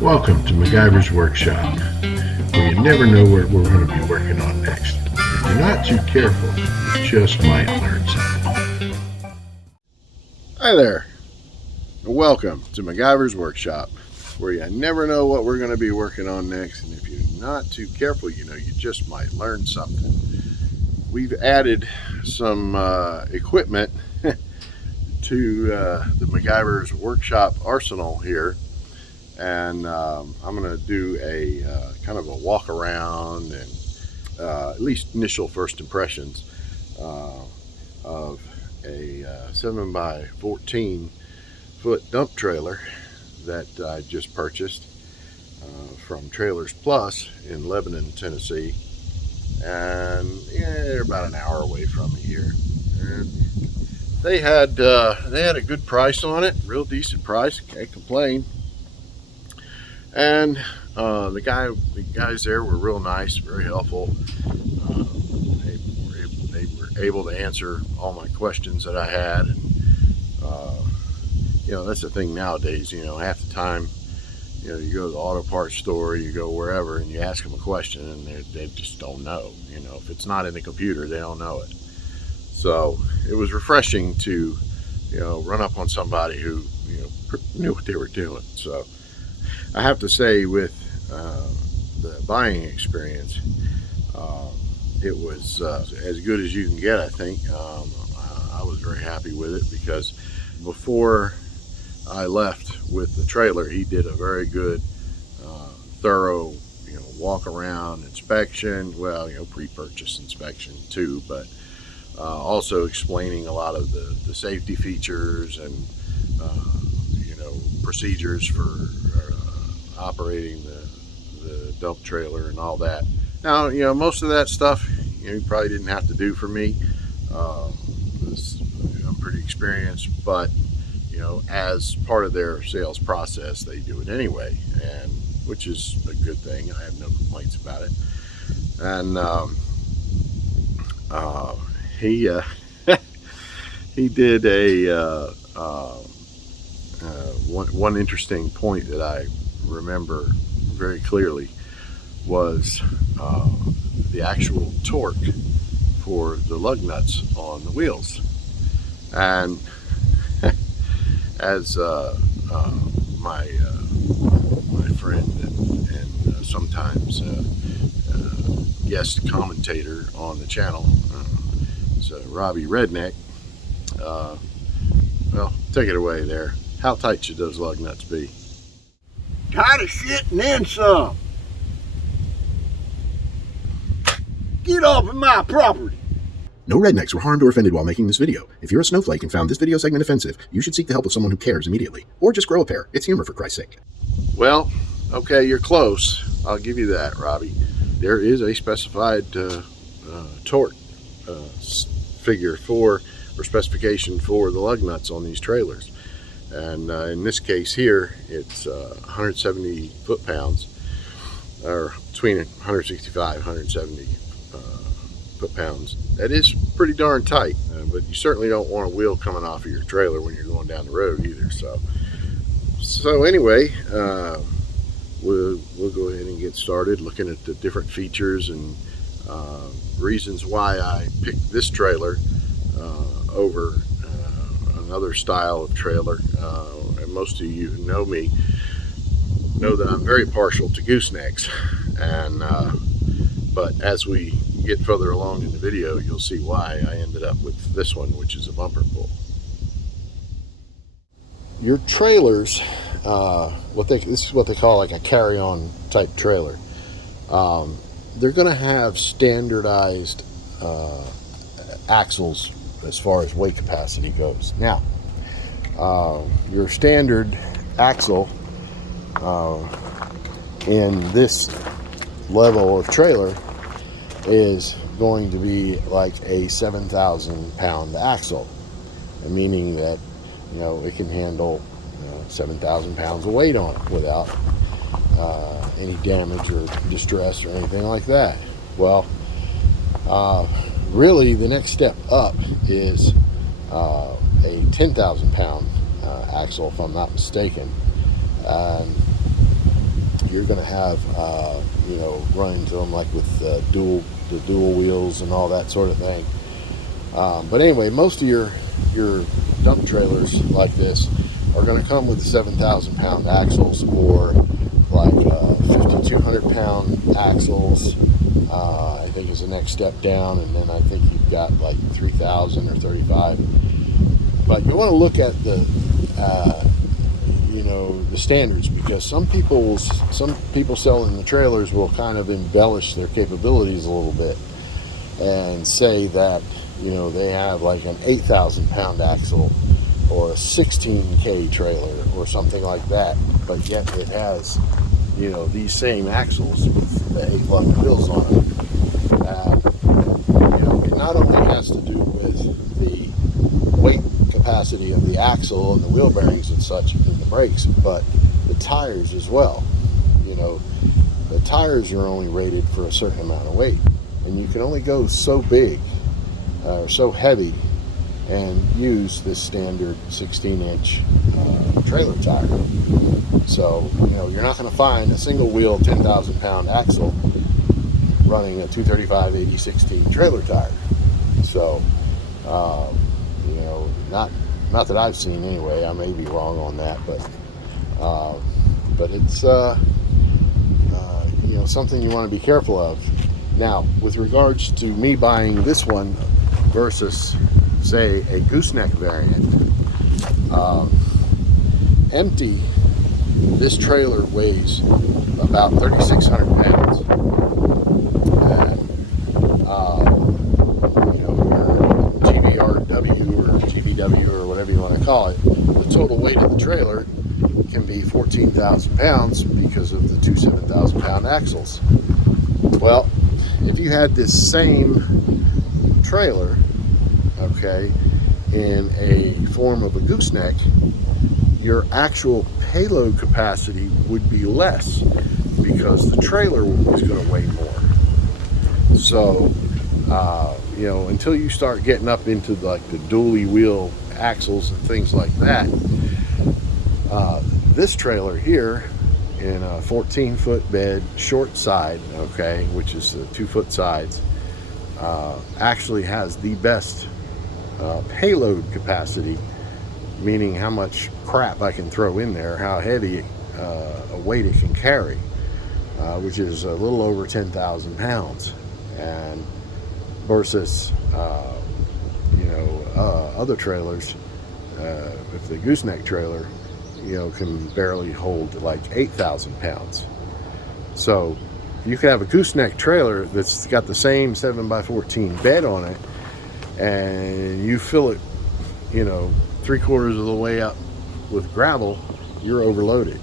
Welcome to MacGyver's Workshop, where you never know what we're going to be working on next. If you're not too careful, you just might learn something. Hi there, and welcome to MacGyver's Workshop, where you never know what we're going to be working on next, and if you're not too careful, you just might learn something. We've added some equipment to the MacGyver's Workshop arsenal here. And I'm going to do a kind of a walk around and at least initial first impressions of a 7 by 14 foot dump trailer that I just purchased from Trailers Plus in Lebanon, Tennessee. And they're about an hour away from me here. And they had a good price on it, real decent price, can't complain. And the guys there were real nice, very helpful. They were able to answer all my questions that I had, and that's the thing nowadays. Half the time, you go to the auto parts store, you go wherever, and you ask them a question, and they just don't know. If it's not in the computer, they don't know it. So it was refreshing to run up on somebody who knew what they were doing. So I have to say, with the buying experience, it was as good as you can get, I think. I was very happy with it because before I left with the trailer, he did a very good, thorough, walk around inspection. Well, pre-purchase inspection too, but also explaining a lot of the safety features and procedures for operating the dump trailer and all that. Now, most of that stuff, you probably didn't have to do for me. I'm pretty experienced, but as part of their sales process, they do it anyway, and which is a good thing. I have no complaints about it. And he he did a one interesting point that I remember very clearly was the actual torque for the lug nuts on the wheels. And as my friend and sometimes guest commentator on the channel, Robbie Redneck, well, take it away there. How tight should those lug nuts be? Tight as shit and then some. Get off of my property. No rednecks were harmed or offended while making this video. If you're a snowflake and found this video segment offensive, you should seek the help of someone who cares immediately. Or just grow a pair. It's humor, for Christ's sake. Well, okay, you're close. I'll give you that, Robbie. There is a specified torque figure or specification for the lug nuts on these trailers. And in this case here, it's 170 foot-pounds, or between 165 and 170 foot-pounds. That is pretty darn tight, but you certainly don't want a wheel coming off of your trailer when you're going down the road either. So anyway, we'll go ahead and get started looking at the different features and reasons why I picked this trailer over another style of trailer. And most of you who know me know that I'm very partial to goosenecks, and but as we get further along in the video, you'll see why I ended up with this one, which is a bumper pull. Your trailers, this is what they call like a carry-on type trailer. They're going to have standardized axles as far as weight capacity goes. Now, your standard axle in this level of trailer is going to be like a 7,000 pound axle, meaning that it can handle 7,000 pounds of weight on it without any damage or distress or anything like that. Well, really the next step up is a 10,000 pound axle, if I'm not mistaken. you're going to have, running to them like with the dual wheels and all that sort of thing. But anyway, most of your dump trailers like this are going to come with 7,000 pound axles, or like 5,200 pound axles. I think is the next step down, and then I think you've got like 3,000 or 35. But you want to look at the the standards, because some people selling the trailers will kind of embellish their capabilities a little bit and say that they have like an 8,000 pound axle or a 16K trailer or something like that, but yet it has these same axles with the 8-lug wheels on them. It not only has to do with the weight capacity of the axle and the wheel bearings and such and the brakes, but the tires as well. The tires are only rated for a certain amount of weight, and you can only go so big or so heavy and use this standard 16-inch trailer tire. So you're not going to find a single wheel 10,000 pound axle running a 235/80/16 trailer tire. So not that I've seen anyway. I may be wrong on that, but it's something you want to be careful of. Now, with regards to me buying this one versus, say, a gooseneck variant, empty, this trailer weighs about 3,600 pounds. And, your GVRW or GVW or whatever you want to call it, the total weight of the trailer can be 14,000 pounds because of the two 7,000 pound axles. Well, if you had this same trailer, okay, in a form of a gooseneck, your actual payload capacity would be less because the trailer is going to weigh more. So, until you start getting up into like the dually wheel axles and things like that, this trailer here in a 14-foot bed short side, okay, which is the 2-foot sides, actually has the best payload capacity, meaning how much crap I can throw in there, how heavy a weight it can carry, which is a little over 10,000 pounds, and versus other trailers, if the gooseneck trailer can barely hold like 8,000 pounds. So you could have a gooseneck trailer that's got the same 7x14 bed on it, and you fill it 3/4 of the way up with gravel, you're overloaded,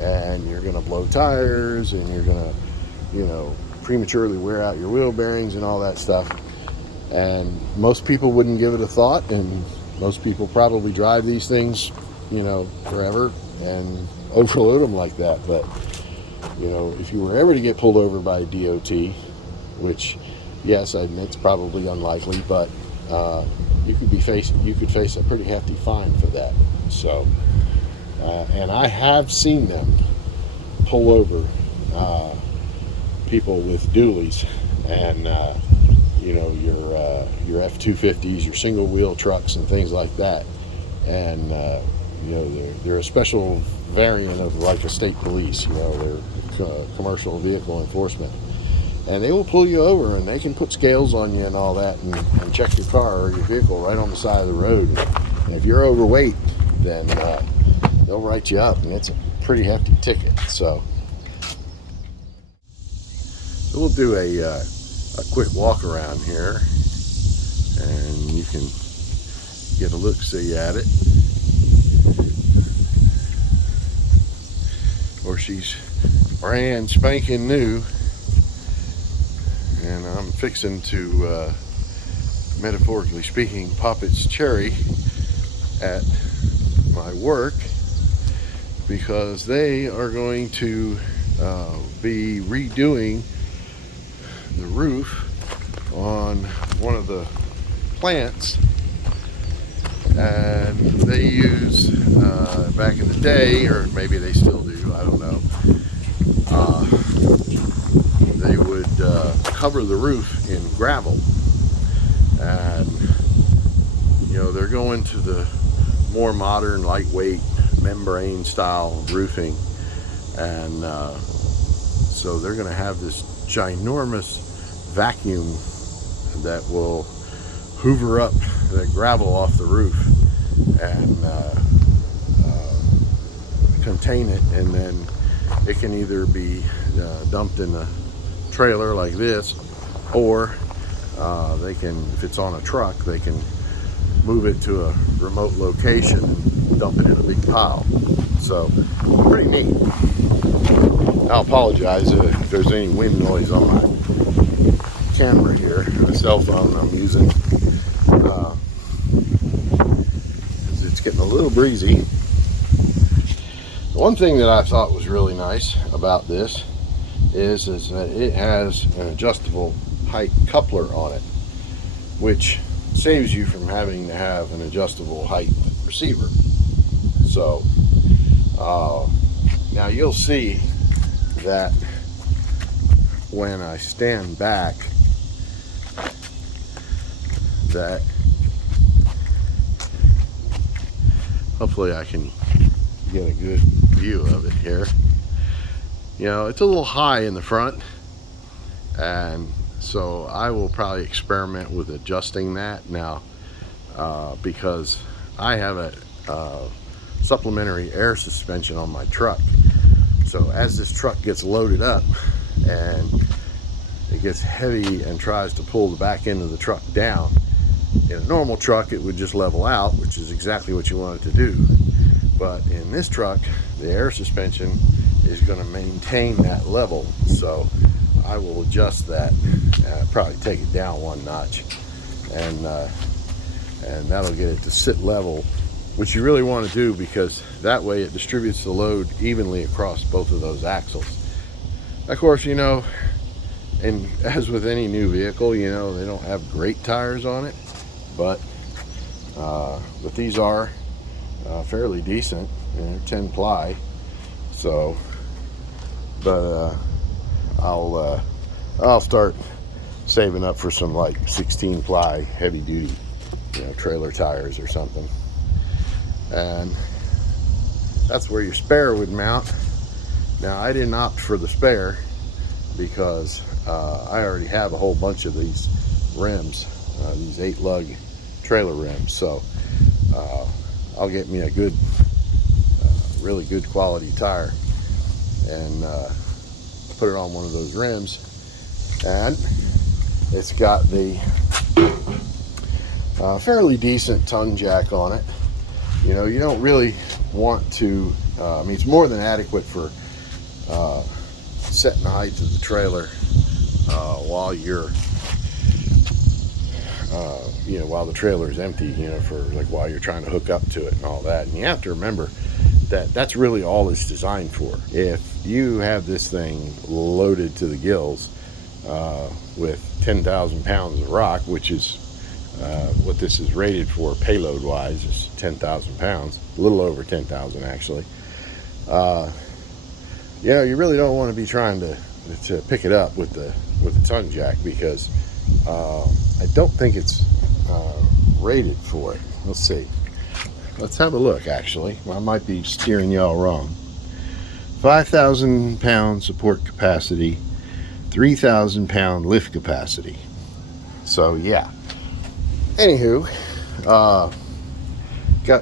and you're going to blow tires, and you're going to prematurely wear out your wheel bearings and all that stuff. And most people wouldn't give it a thought, and most people probably drive these things forever and overload them like that. But if you were ever to get pulled over by DOT, which, yes, I admit it's probably unlikely, but you could face a pretty hefty fine for that. So, and I have seen them pull over people with dualies, and your F-250s, your single wheel trucks, and things like that. And they're a special variant of like a state police. They're commercial vehicle enforcement. And they will pull you over, and they can put scales on you and all that, and check your car or your vehicle right on the side of the road. And if you're overweight, then they'll write you up, and it's a pretty hefty ticket. So we'll do a quick walk around here, and you can get a look-see at it. Or she's brand spanking new. And I'm fixing to, metaphorically speaking, pop its cherry at my work, because they are going to be redoing the roof on one of the plants. And they use, back in the day, or maybe they still do, I don't know, they would cover the roof in gravel, and they're going to the more modern, lightweight membrane style roofing, and so they're going to have this ginormous vacuum that will hoover up the gravel off the roof and contain it, and then it can either be dumped in a trailer like this, or they can, if it's on a truck, they can move it to a remote location and dump it in a big pile. So pretty neat. I'll apologize if there's any wind noise on my camera here, the cell phone I'm using, because it's getting a little breezy. The one thing that I thought was really nice about this is that it has an adjustable height coupler on it, which saves you from having to have an adjustable height receiver. So now you'll see that when I stand back, that hopefully I can get a good view of it here. It's a little high in the front, and so I will probably experiment with adjusting that now, because I have a supplementary air suspension on my truck. So as this truck gets loaded up and it gets heavy and tries to pull the back end of the truck down, in a normal truck it would just level out, which is exactly what you want it to do. But in this truck, the air suspension is going to maintain that level. So I will adjust that, probably take it down one notch, and that'll get it to sit level, which you really want to do, because that way it distributes the load evenly across both of those axles. Of course, and as with any new vehicle, they don't have great tires on it, but these are fairly decent, and they're 10 ply. So, but I'll start saving up for some like 16 ply heavy duty, trailer tires or something. And that's where your spare would mount. Now, I didn't opt for the spare because I already have a whole bunch of these rims, these 8-lug trailer rims. So I'll get me a good, really good quality tire and put it on one of those rims. And it's got the fairly decent tongue jack on it. You don't really want to, it's more than adequate for setting the height of the trailer while you're, while the trailer is empty, for like while you're trying to hook up to it and all that. And you have to remember that that's really all it's designed for. If you have this thing loaded to the gills with 10,000 pounds of rock, which is what this is rated for payload wise, is 10,000 pounds, a little over 10,000 actually. You really don't want to be trying to pick it up with the tongue jack, because I don't think it's rated for it. Let's see. Let's have a look, actually. I might be steering y'all wrong. 5,000 pound support capacity, 3,000 pound lift capacity. So yeah. Anywho,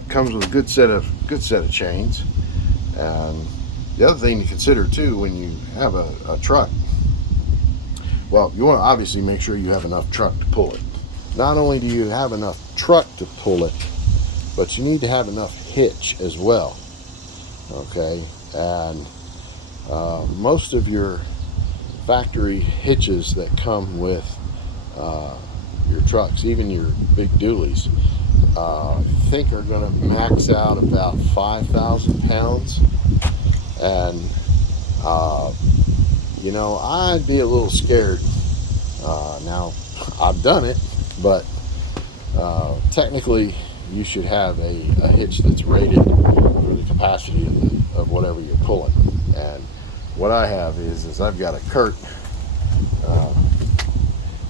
comes with a good set of chains. And the other thing to consider too, when you have a truck, well, you want to obviously make sure you have enough truck to pull it. Not only do you have enough truck to pull it, but you need to have enough hitch as well. Okay, and most of your factory hitches that come with your trucks, even your big dualies, I think are going to max out about 5,000 pounds. And I'd be a little scared. Now, I've done it, but technically you should have a hitch that's rated for the capacity of whatever you're pulling. And what I have is I've got a Kurt.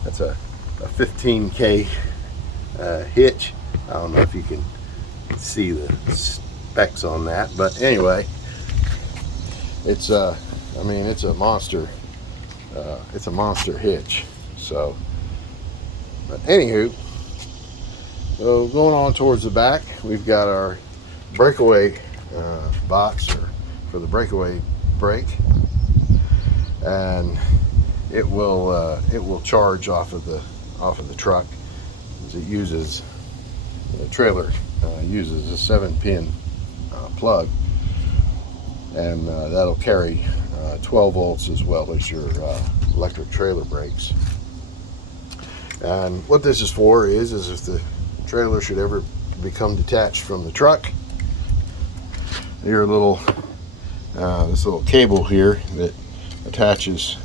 That's a 15K hitch. I don't know if you can see the specs on that, but anyway, it's I mean, it's a monster. It's a monster hitch. So, but anywho, so going on towards the back, we've got our breakaway box for the breakaway brake, and it will charge off of the truck, as it uses the trailer uses a 7-pin plug, and that'll carry 12 volts as well as your electric trailer brakes. And what this is for is if the trailer should ever become detached from the truck, your little this little cable here that attaches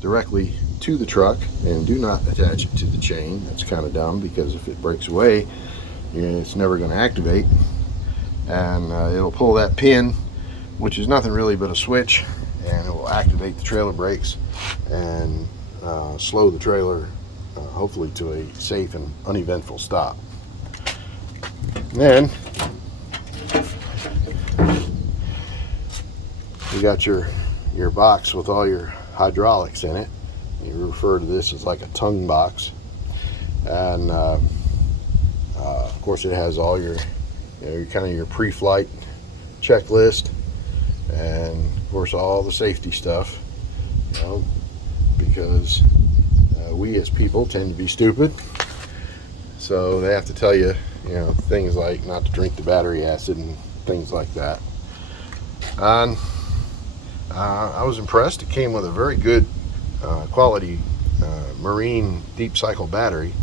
directly to the truck, and do not attach it to the chain. That's kind of dumb, because if it breaks away, it's never going to activate, and it'll pull that pin, which is nothing really but a switch, and it will activate the trailer brakes and slow the trailer hopefully to a safe and uneventful stop. And then you got your box with all your hydraulics in it. You refer to this as like a tongue box, and of course it has all your kind of your pre-flight checklist, and of course all the safety stuff, because we as people tend to be stupid, so they have to tell you, things like not to drink the battery acid and things like that. And I was impressed. It came with a very good quality marine deep cycle battery.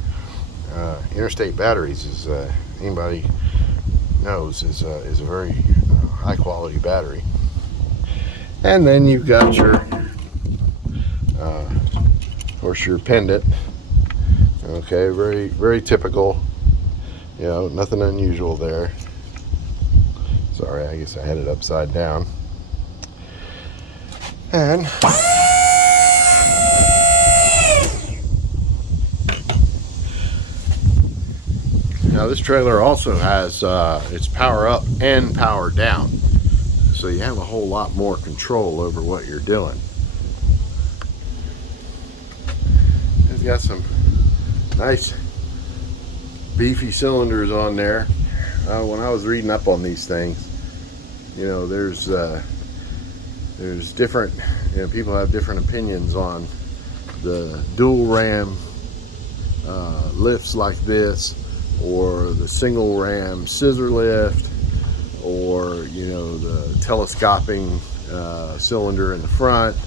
Interstate Batteries, is anybody knows, is a very high quality battery. And then you've got your of course your pendant. Okay, very, very typical, nothing unusual there. Sorry, I guess I had it upside down. And now this trailer also has its power up and power down, so you have a whole lot more control over what you're doing. It's got some nice beefy cylinders on there. When I was reading up on these things, there's different, people have different opinions on the dual ram lifts like this, or the single ram scissor lift, or the telescoping cylinder in the front.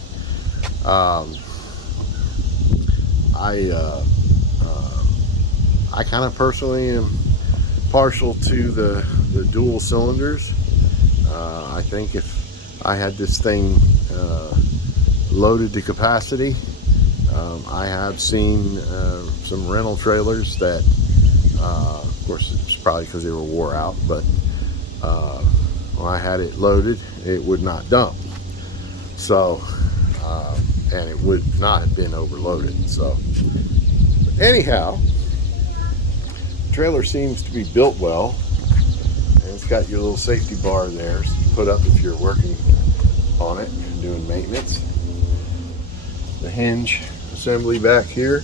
I kind of personally am partial to the dual cylinders. I think if I had this thing loaded to capacity, I have seen some rental trailers that, of course it's probably because they were wore out, but when I had it loaded, it would not dump. So, and it would not have been overloaded. So, anyhow, the trailer seems to be built well, and it's got your little safety bar there, so you put up if you're working on it and doing maintenance. The hinge assembly back here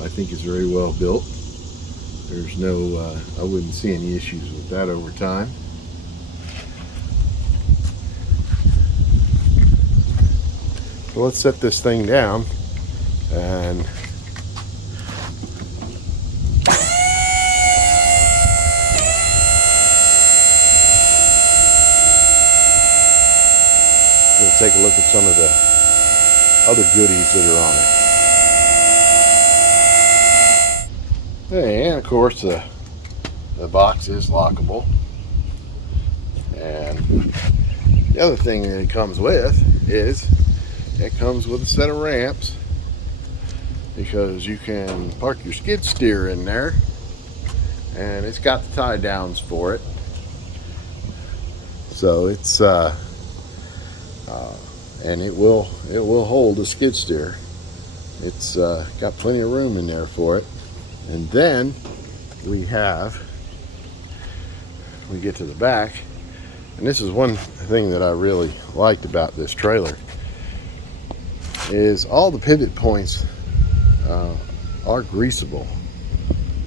I think is very well built. There's no, I wouldn't see any issues with that over time. So let's set this thing down and we'll take a look at some of the other goodies that are on it. And of course the box is lockable. And the other thing that it comes with is it comes with a set of ramps, because you can park your skid steer in there, and it's got the tie downs for it. So it's and it will hold a skid steer. It's got plenty of room in there for it. And then we get to the back, and this is one thing that I really liked about this trailer, is all the pivot points are greasable.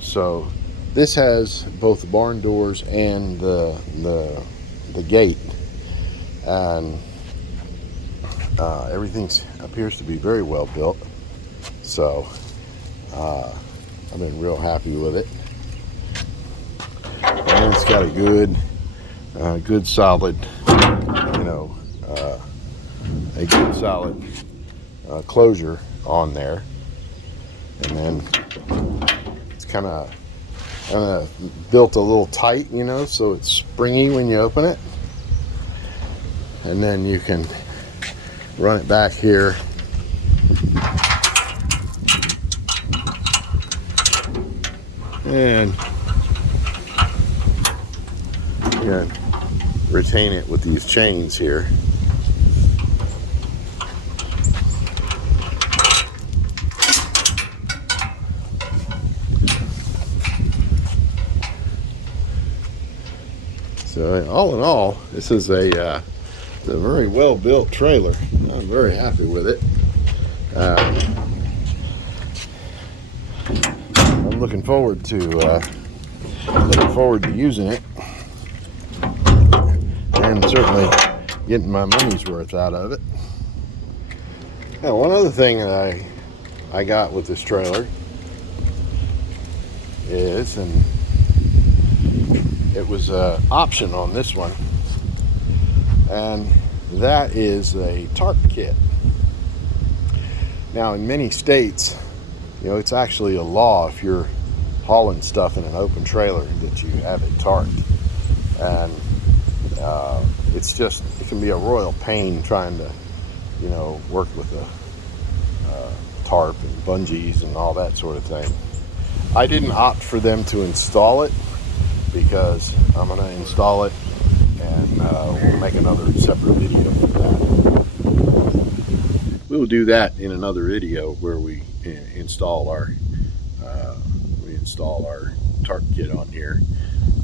So this has both the barn doors and the gate, and everything appears to be very well built. So I've been real happy with it. And it's got a good solid, a good solid closure on there. And then it's kind of built a little tight, so it's springy when you open it. And then you can run it back here. And you can retain it with these chains here. So all in all, this is a very well built trailer. I'm very happy with it. I'm looking forward to using it, and certainly getting my money's worth out of it. Now, one other thing that I got with this trailer is, and it was an option on this one, and that is a tarp kit. Now, in many states, it's actually a law if you're hauling stuff in an open trailer that you have it tarped. And it can be a royal pain trying to, work with a tarp and bungees and all that sort of thing. I didn't opt for them to install it because I'm going to install it, and we'll make another separate video for that. We will do that in another video where we install our tarp kit on here.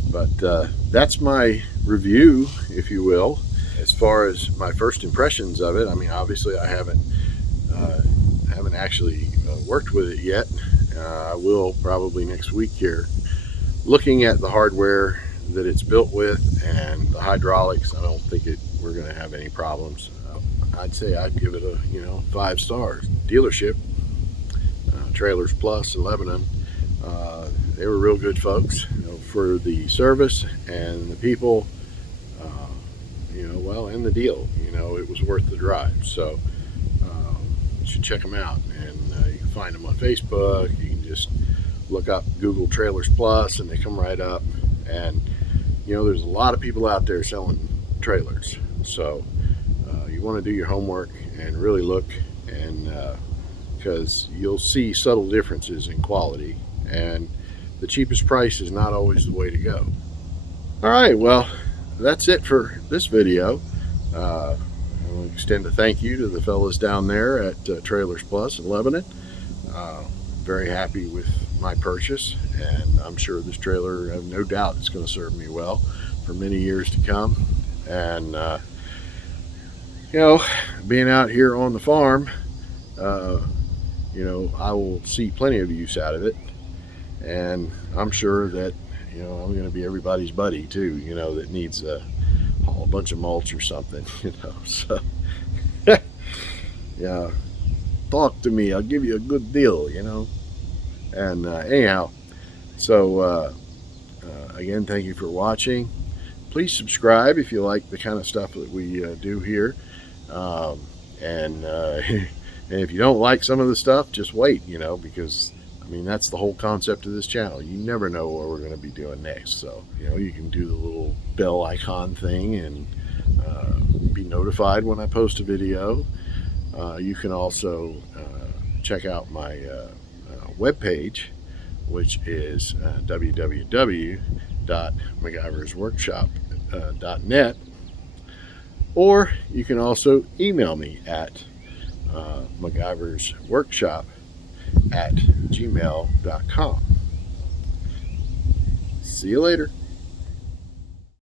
But that's my review, if you will, as far as my first impressions of it. I mean, obviously I haven't actually worked with it yet. I will probably next week here. Looking at the hardware that it's built with and the hydraulics, I don't think we're going to have any problems. I'd say I'd give it a 5 stars. Dealership, Trailers Plus in Lebanon, they were real good folks for the service and the people, and the deal. It was worth the drive. So you should check them out, and you can find them on Facebook. You can just look up Google Trailers Plus and they come right up. And there's a lot of people out there selling trailers, so you want to do your homework and really look, and because you'll see subtle differences in quality, and the cheapest price is not always the way to go. All right, well, that's it for this video. I'll extend a thank you to the fellas down there at Trailers Plus in Lebanon. Very happy with my purchase, and I'm sure this trailer, I have no doubt it's going to serve me well for many years to come. And being out here on the farm, I will see plenty of use out of it, and I'm sure that I'm going to be everybody's buddy too, that needs a bunch of mulch or something, so yeah, talk to me, I'll give you a good deal, and anyhow, so again, thank you for watching. Please subscribe if you like the kind of stuff that we do here, and if you don't like some of the stuff, just wait, because that's the whole concept of this channel. You never know what we're going to be doing next. So you can do the little bell icon thing and be notified when I post a video. You can also check out my webpage, which is www.MacGyversWorkshop.net, Or you can also email me at MacGyversWorkshop@gmail.com. See you later.